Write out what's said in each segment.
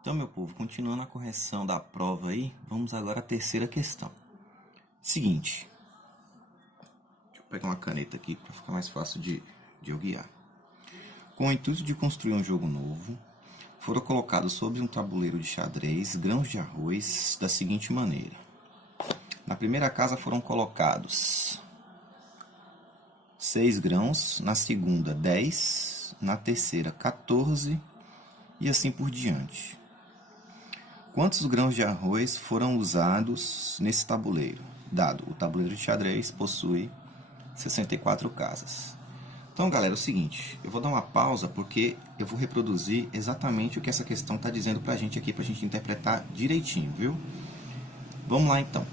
Então, meu povo, continuando a correção da prova aí, vamos agora à terceira questão. Seguinte, deixa eu pegar uma caneta aqui para ficar mais fácil de eu guiar. Com o intuito de construir um jogo novo, foram colocados sobre um tabuleiro de xadrez grãos de arroz da seguinte maneira. Na primeira casa foram colocados 6 grãos, na segunda 10, na terceira 14 e assim por diante. Quantos grãos de arroz foram usados nesse tabuleiro? Dado, o tabuleiro de xadrez possui 64 casas. Então, galera, é o seguinte, eu vou dar uma pausa porque eu vou reproduzir exatamente o que essa questão está dizendo para a gente aqui, para a gente interpretar direitinho, viu? Vamos lá, então.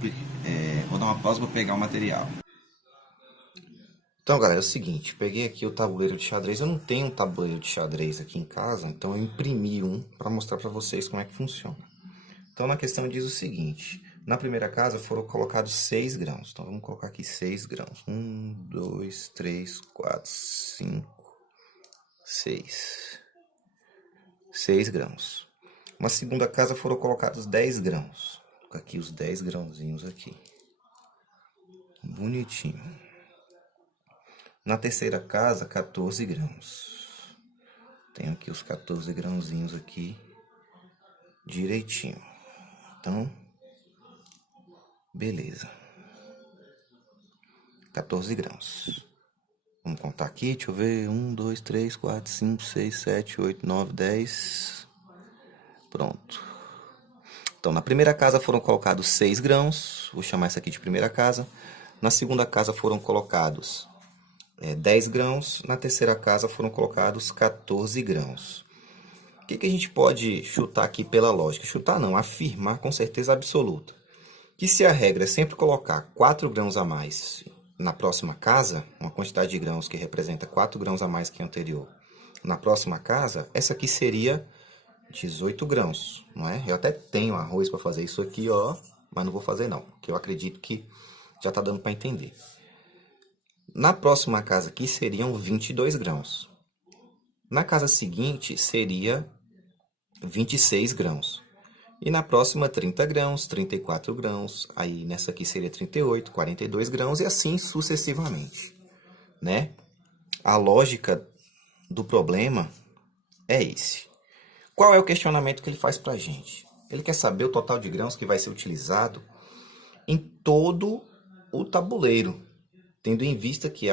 Vou dar uma pausa para pegar o material. Então, galera, é o seguinte, peguei aqui o tabuleiro de xadrez. Eu não tenho um tabuleiro de xadrez aqui em casa, então eu imprimi um para mostrar para vocês como é que funciona. Então, na questão diz o seguinte, na primeira casa foram colocados 6 grãos. Então, vamos colocar aqui 6 grãos. 1, 2, 3, 4, 5, 6. 6 grãos. Na segunda casa foram colocados 10 grãos. Vou colocar aqui os 10 grãozinhos aqui. Bonitinho. Na terceira casa, 14 grãos. Tenho aqui os 14 grãozinhos aqui direitinho. Então, beleza. 14 grãos. Vamos contar aqui, deixa eu ver. 1, 2, 3, 4, 5, 6, 7, 8, 9, 10. Pronto. Então, na primeira casa foram colocados 6 grãos. Vou chamar essa aqui de primeira casa. Na segunda casa foram colocados 10 grãos. Na terceira casa foram colocados 14 grãos. O que a gente pode chutar aqui pela lógica? Chutar não, afirmar com certeza absoluta. Que se a regra é sempre colocar 4 grãos a mais na próxima casa, uma quantidade de grãos que representa 4 grãos a mais que a anterior, na próxima casa, essa aqui seria 18 grãos, não é? Eu até tenho arroz para fazer isso aqui, ó, mas não vou fazer não, porque eu acredito que já está dando para entender. Na próxima casa aqui seriam 22 grãos. Na casa seguinte seria 26 grãos. E na próxima 30 grãos, 34 grãos, aí nessa aqui seria 38, 42 grãos e assim sucessivamente, né? A lógica do problema é esse. Qual é o questionamento que ele faz pra gente? Ele quer saber o total de grãos que vai ser utilizado em todo o tabuleiro, tendo em vista que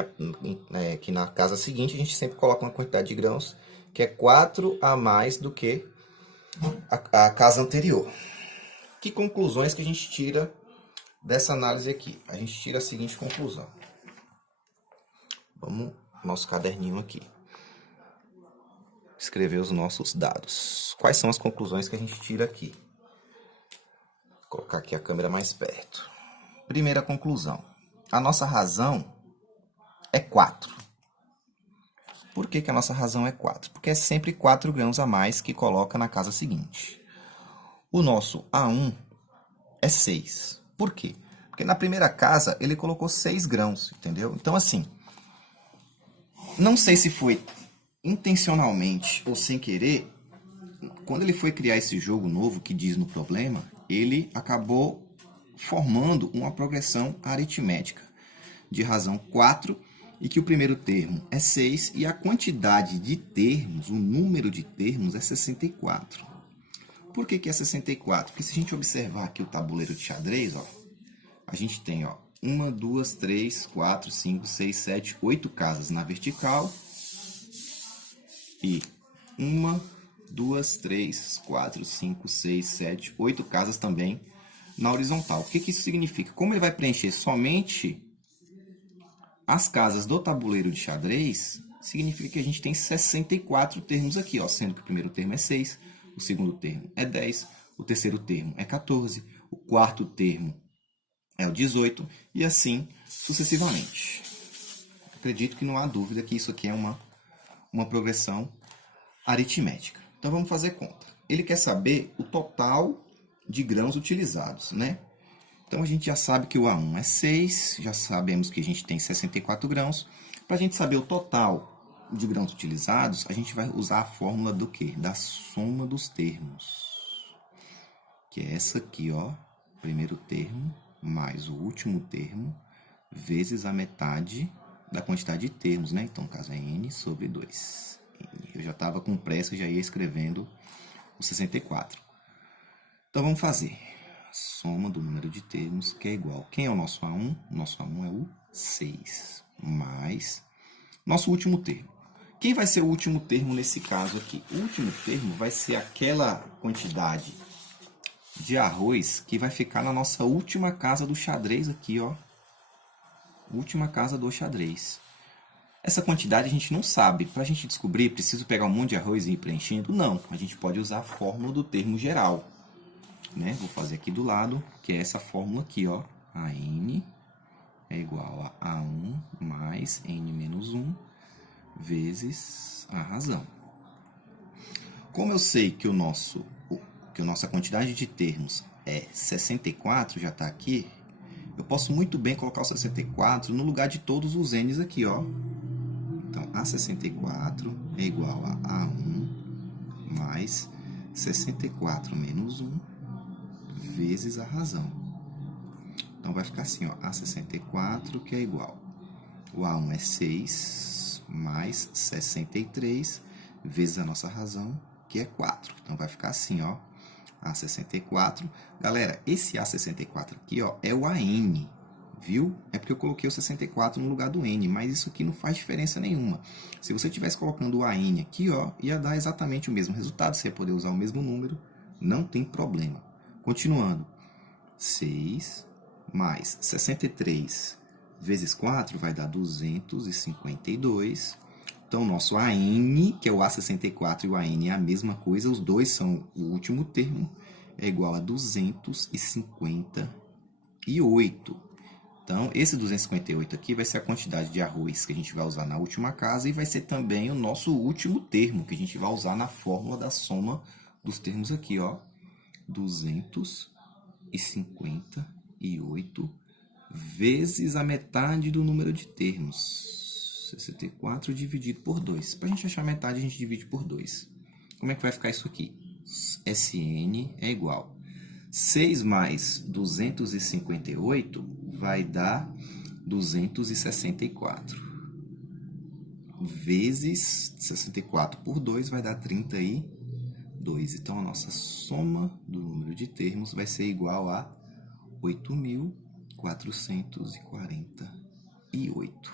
na casa seguinte a gente sempre coloca uma quantidade de grãos que é 4 a mais do que a casa anterior. Que conclusões que a gente tira dessa análise aqui? A gente tira a seguinte conclusão. Vamos ao nosso caderninho aqui. Escrever os nossos dados. Quais são as conclusões que a gente tira aqui? Vou colocar aqui a câmera mais perto. Primeira conclusão. A nossa razão é 4. Por que a nossa razão é 4? Porque é sempre 4 grãos a mais que coloca na casa seguinte. O nosso A1 é 6. Por quê? Porque na primeira casa ele colocou 6 grãos, entendeu? Então, assim, não sei se foi intencionalmente ou sem querer, quando ele foi criar esse jogo novo que diz no problema, ele acabou formando uma progressão aritmética de razão 4 e que o primeiro termo é 6 e a quantidade de termos, o número de termos é 64. Por que é 64? Porque se a gente observar aqui o tabuleiro de xadrez, ó, a gente tem 1, 2, 3, 4, 5, 6, 7, 8 casas na vertical e 1, 2, 3, 4, 5, 6, 7, 8 casas também na horizontal. O que isso significa? Como ele vai preencher somente as casas do tabuleiro de xadrez, significa que a gente tem 64 termos aqui, ó, sendo que o primeiro termo é 6, o segundo termo é 10, o terceiro termo é 14, o quarto termo é o 18 e assim sucessivamente. Acredito que não há dúvida que isso aqui é uma progressão aritmética. Então vamos fazer conta. Ele quer saber o total de grãos utilizados, né? Então a gente já sabe que o A1 é 6, já sabemos que a gente tem 64 grãos. Para a gente saber o total de grãos utilizados, a gente vai usar a fórmula do quê? Da soma dos termos. que é essa aqui, ó, primeiro termo, mais o último termo, vezes a metade da quantidade de termos, né? Então, no caso é n sobre 2. Eu já estava com pressa, já ia escrevendo o 64. Então, vamos fazer a soma do número de termos, que é igual. Quem é o nosso A1? O nosso A1 é o 6, mais nosso último termo. Quem vai ser o último termo nesse caso aqui? O último termo vai ser aquela quantidade de arroz que vai ficar na nossa última casa do xadrez aqui, ó. Última casa do xadrez. Essa quantidade a gente não sabe. Para a gente descobrir, preciso pegar um monte de arroz e ir preenchendo? Não. A gente pode usar a fórmula do termo geral, né? Vou fazer aqui do lado, que é essa fórmula aqui, ó. A n é igual a A1 mais n menos 1 vezes a razão. Como eu sei que a nossa quantidade de termos é 64, já está aqui, eu posso muito bem colocar o 64 no lugar de todos os n's aqui, ó. Então, A64 é igual a A1 mais 64 menos 1 vezes a razão. Então, vai ficar assim, ó, A64 que é igual. O A1 é 6 mais 63 vezes a nossa razão, que é 4. Então, vai ficar assim, ó, A64. Galera, esse A64 aqui, ó, é o AN, viu? É porque eu coloquei o 64 no lugar do N, mas isso aqui não faz diferença nenhuma. Se você estivesse colocando o AN aqui, ó, ia dar exatamente o mesmo resultado, você ia poder usar o mesmo número, não tem problema. Continuando, 6 mais 63 vezes 4 vai dar 252. Então, o nosso AN, que é o A64 e o AN é a mesma coisa, os dois são o último termo, é igual a 258. Então, esse 258 aqui vai ser a quantidade de arroz que a gente vai usar na última casa e vai ser também o nosso último termo que a gente vai usar na fórmula da soma dos termos aqui, ó. 258 vezes a metade do número de termos. 64 dividido por 2. Para a gente achar a metade, a gente divide por 2. Como é que vai ficar isso aqui? SN é igual 6 mais 258 vai dar 264. Vezes 64 por 2 vai dar 32. Então, a nossa soma do número de termos vai ser igual a 8.448.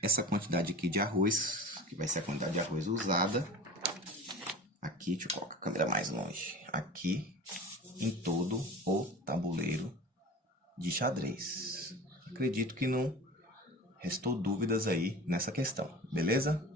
Essa quantidade aqui de arroz, que vai ser a quantidade de arroz usada, aqui, deixa eu colocar a câmera mais longe, aqui em todo o tabuleiro de xadrez. Acredito que não restou dúvidas aí nessa questão, beleza?